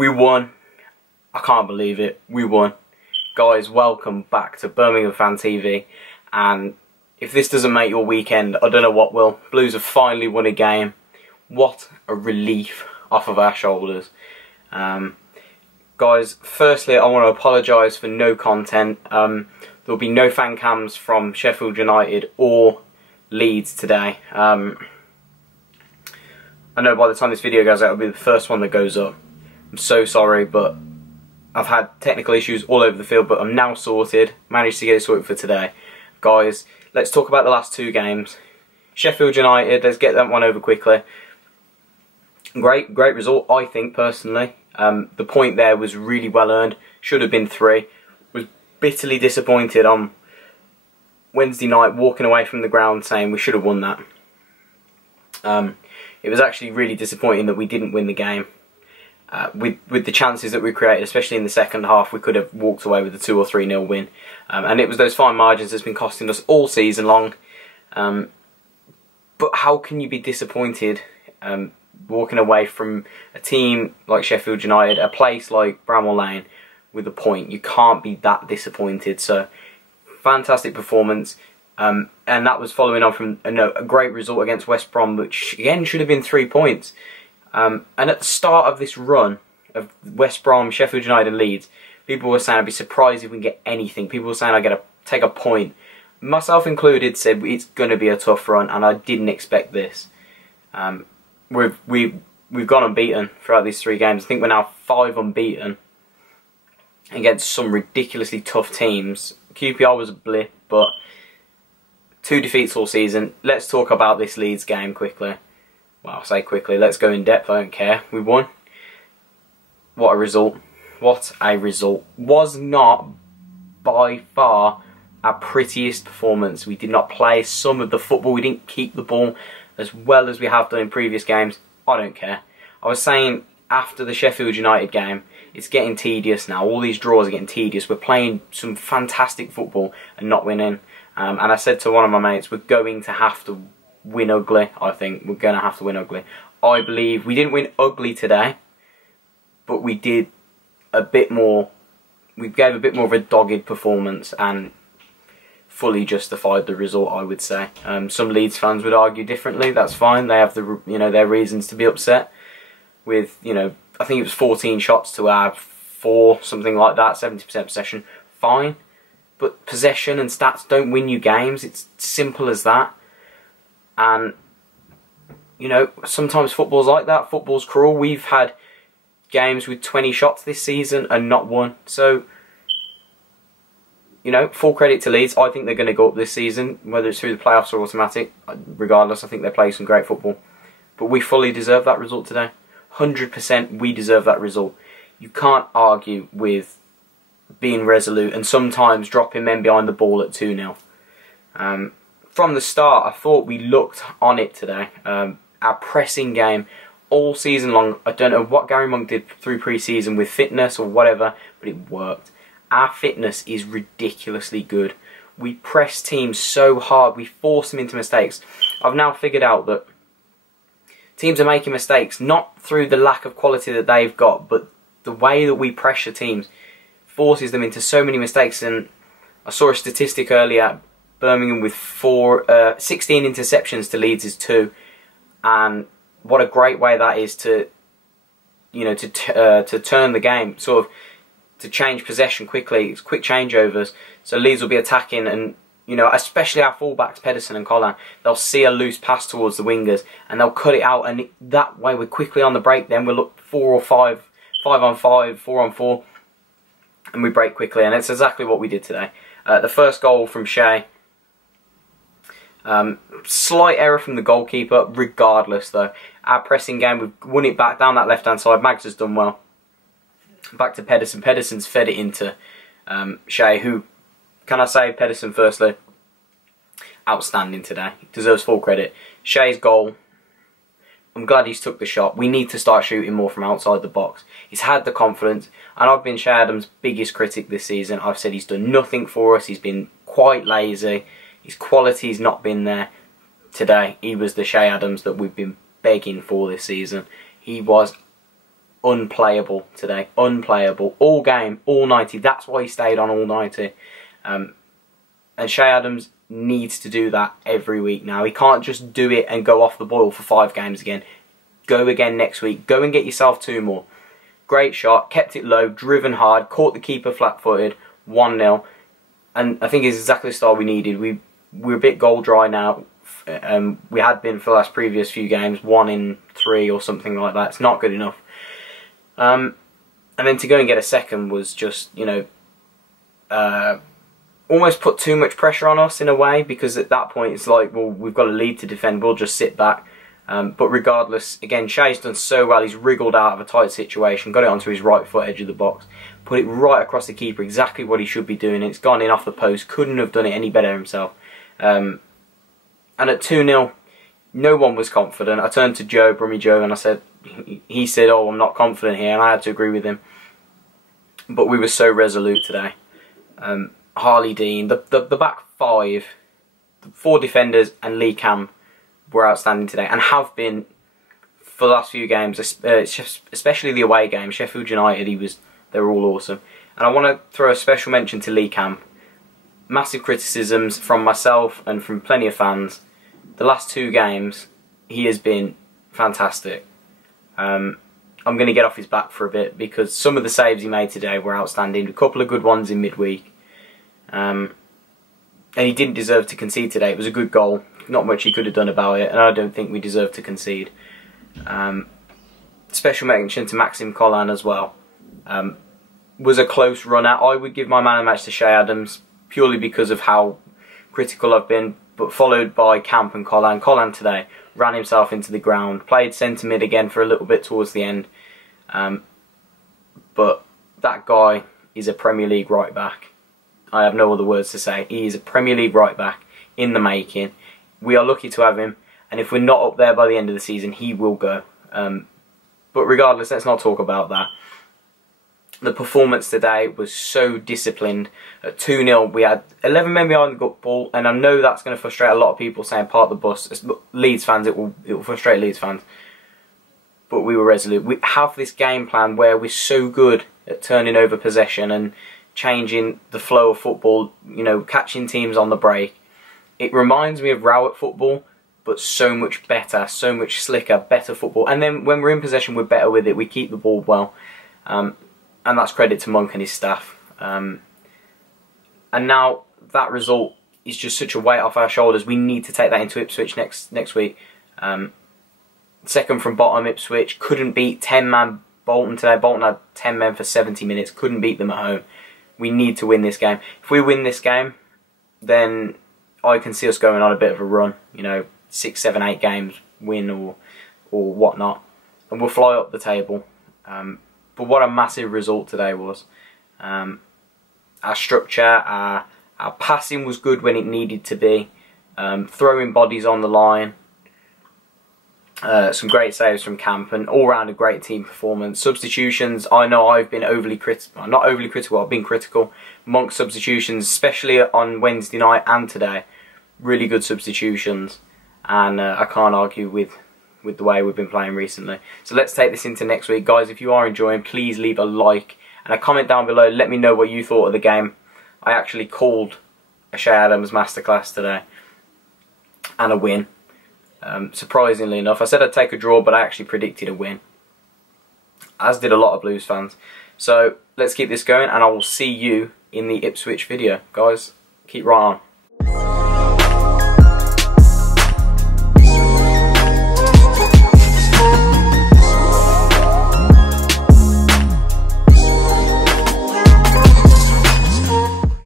We won. I can't believe it. We won. Guys, welcome back to Birmingham Fan TV. And if this doesn't make your weekend, I don't know what will. Blues have finally won a game. What a relief off of our shoulders. Guys, firstly, I want to apologise for no content. There'll be no fan cams from Sheffield United or Leeds today. I know by the time this video goes out, it'll be the first one that goes up. I'm so sorry, but I've had technical issues all over the field, but I'm now sorted. Managed to get it sorted for today. Guys, let's talk about the last two games. Sheffield United, let's get that one over quickly. Great result, I think, personally. The point there was really well earned. Should have been 3. Was bitterly disappointed on Wednesday night, walking away from the ground saying we should have won that. It was actually really disappointing that we didn't win the game. With the chances that we created, especially in the second half, we could have walked away with a 2 or 3-0 win. And it was those fine margins that's been costing us all season long. But how can you be disappointed walking away from a team like Sheffield United, a place like Bramall Lane, with a point? You can't be that disappointed. So, fantastic performance. And that was following on from a great result against West Brom, which again should have been 3 points. And at the start of this run of West Brom, Sheffield United and Leeds, people were saying I'd be surprised if we can get anything. People were saying I'd take a point. Myself included said it's going to be a tough run, and I didn't expect this. We've gone unbeaten throughout these 3 games. I think we're now 5 unbeaten against some ridiculously tough teams. QPR was a blip, but 2 defeats all season. Let's talk about this Leeds game quickly. Well, I'll say quickly. Let's go in depth. I don't care. We won. What a result. What a result. Was not by far our prettiest performance. We did not play some of the football. We didn't keep the ball as well as we have done in previous games. I don't care. I was saying after the Sheffield United game, it's getting tedious now. All these draws are getting tedious. We're playing some fantastic football and not winning. And I said to one of my mates, we're going to have to win ugly. I think we're going to have to win ugly. I believe we didn't win ugly today, but we did a bit more. We gave a bit more of a dogged performance and fully justified the result, I would say. Some Leeds fans would argue differently. That's fine. They have their reasons to be upset. With I think it was 14 shots to our 4, something like that, 70% possession. Fine, but possession and stats don't win you games. It's simple as that. And sometimes football's like that. Football's cruel. We've had games with 20 shots this season and not won. So, full credit to Leeds. I think they're going to go up this season, whether it's through the playoffs or automatic. Regardless, I think they play some great football. But we fully deserve that result today. 100% we deserve that result. You can't argue with being resolute and sometimes dropping men behind the ball at 2-0. From the start, I thought we looked on it today. Our pressing game all season long, I don't know what Gary Monk did through pre-season with fitness or whatever, but it worked. Our fitness is ridiculously good. We press teams so hard, we force them into mistakes. I've now figured out that teams are making mistakes, not through the lack of quality that they've got, but the way that we pressure teams forces them into so many mistakes. And I saw a statistic earlier, Birmingham with 16 interceptions to Leeds' 2, and what a great way that is to turn the game, sort of to change possession quickly. It's quick changeovers, so Leeds will be attacking, and especially our fullbacks Pedersen and Colin, they'll see a loose pass towards the wingers and they'll cut it out, and that way we're quickly on the break. Then we'll look 4 or 5, 5 on 5, 4 on 4, and we break quickly, and it's exactly what we did today. The first goal from Shea. Slight error from the goalkeeper. Regardless, though, our pressing game, we've won it back down that left-hand side. Mags has done well. Back to Pedersen. Pedersen's fed it into Shea, who, can I say, Pedersen firstly, outstanding today. Deserves full credit. Shea's goal, I'm glad he's took the shot. We need to start shooting more from outside the box. He's had the confidence, and I've been Shea Adams' biggest critic this season. I've said he's done nothing for us. He's been quite lazy. His quality's not been there. Today, he was the Shea Adams that we've been begging for this season. He was unplayable today. Unplayable. All game, all 90. That's why he stayed on all 90. And Che Adams needs to do that every week now. He can't just do it and go off the boil for 5 games again. Go again next week. Go and get yourself 2 more. Great shot. Kept it low. Driven hard. Caught the keeper flat-footed. 1-0. And I think it's exactly the style we needed. We're a bit goal dry now. We had been for the last previous few games. 1 in 3 or something like that. It's not good enough. And then to go and get a second was just, you know, almost put too much pressure on us in a way, because at that point it's like, well, we've got a lead to defend, we'll just sit back. But regardless, again, Shea's done so well. He's wriggled out of a tight situation, got it onto his right foot edge of the box, put it right across the keeper, exactly what he should be doing. It's gone in off the post, couldn't have done it any better himself. And at 2-0, no one was confident. I turned to Joe, Brummy Joe, and I said, he said, oh, I'm not confident here, and I had to agree with him. But we were so resolute today. Harley Dean, the back 5, the 4 defenders and Lee Camp were outstanding today, and have been for the last few games, especially the away game. Sheffield United, they were all awesome. And I want to throw a special mention to Lee Camp. Massive criticisms from myself and from plenty of fans. The last 2 games, he has been fantastic. I'm going to get off his back for a bit, because some of the saves he made today were outstanding. A couple of good ones in midweek. And he didn't deserve to concede today. It was a good goal. Not much he could have done about it, and I don't think we deserve to concede. Special mention to Maxime Colin as well. Was a close runner. I would give my man of the match to Che Adams, purely because of how critical I've been, but followed by Camp and Colin. Colin today ran himself into the ground, played centre mid again for a little bit towards the end. But that guy is a Premier League right back. I have no other words to say. He is a Premier League right back in the making. We are lucky to have him, and if we're not up there by the end of the season, he will go. But regardless, let's not talk about that. The performance today was so disciplined. At 2-0, we had 11 men behind the ball, and I know that's going to frustrate a lot of people saying part of the bus. Leeds fans, it will frustrate Leeds fans. But we were resolute. We have this game plan where we're so good at turning over possession and changing the flow of football, you know, catching teams on the break. It reminds me of Rowett football, but so much better, so much slicker, better football. And then when we're in possession, we're better with it. We keep the ball well. And that's credit to Monk and his staff. And now that result is just such a weight off our shoulders. We need to take that into Ipswich next week. Second from bottom, Ipswich couldn't beat 10-man Bolton today. Bolton had 10 men for 70 minutes. Couldn't beat them at home. We need to win this game. If we win this game, then I can see us going on a bit of a run. You know, 6, 7, 8 games win or whatnot, and we'll fly up the table. But what a massive result today was. Our structure, our passing was good when it needed to be. Throwing bodies on the line. Some great saves from Camp, and all round a great team performance. Substitutions, I know I've been overly critical. Not overly critical, I've been critical. Monk's substitutions, especially on Wednesday night and today, really good substitutions. And I can't argue with the way we've been playing recently. So let's take this into next week. Guys, if you are enjoying, please leave a like and a comment down below. Let me know what you thought of the game. I actually called a Che Adams masterclass today. And a win. Surprisingly enough, I said I'd take a draw, but I actually predicted a win, as did a lot of Blues fans. So let's keep this going, and I will see you in the Ipswich video. Guys, keep right on.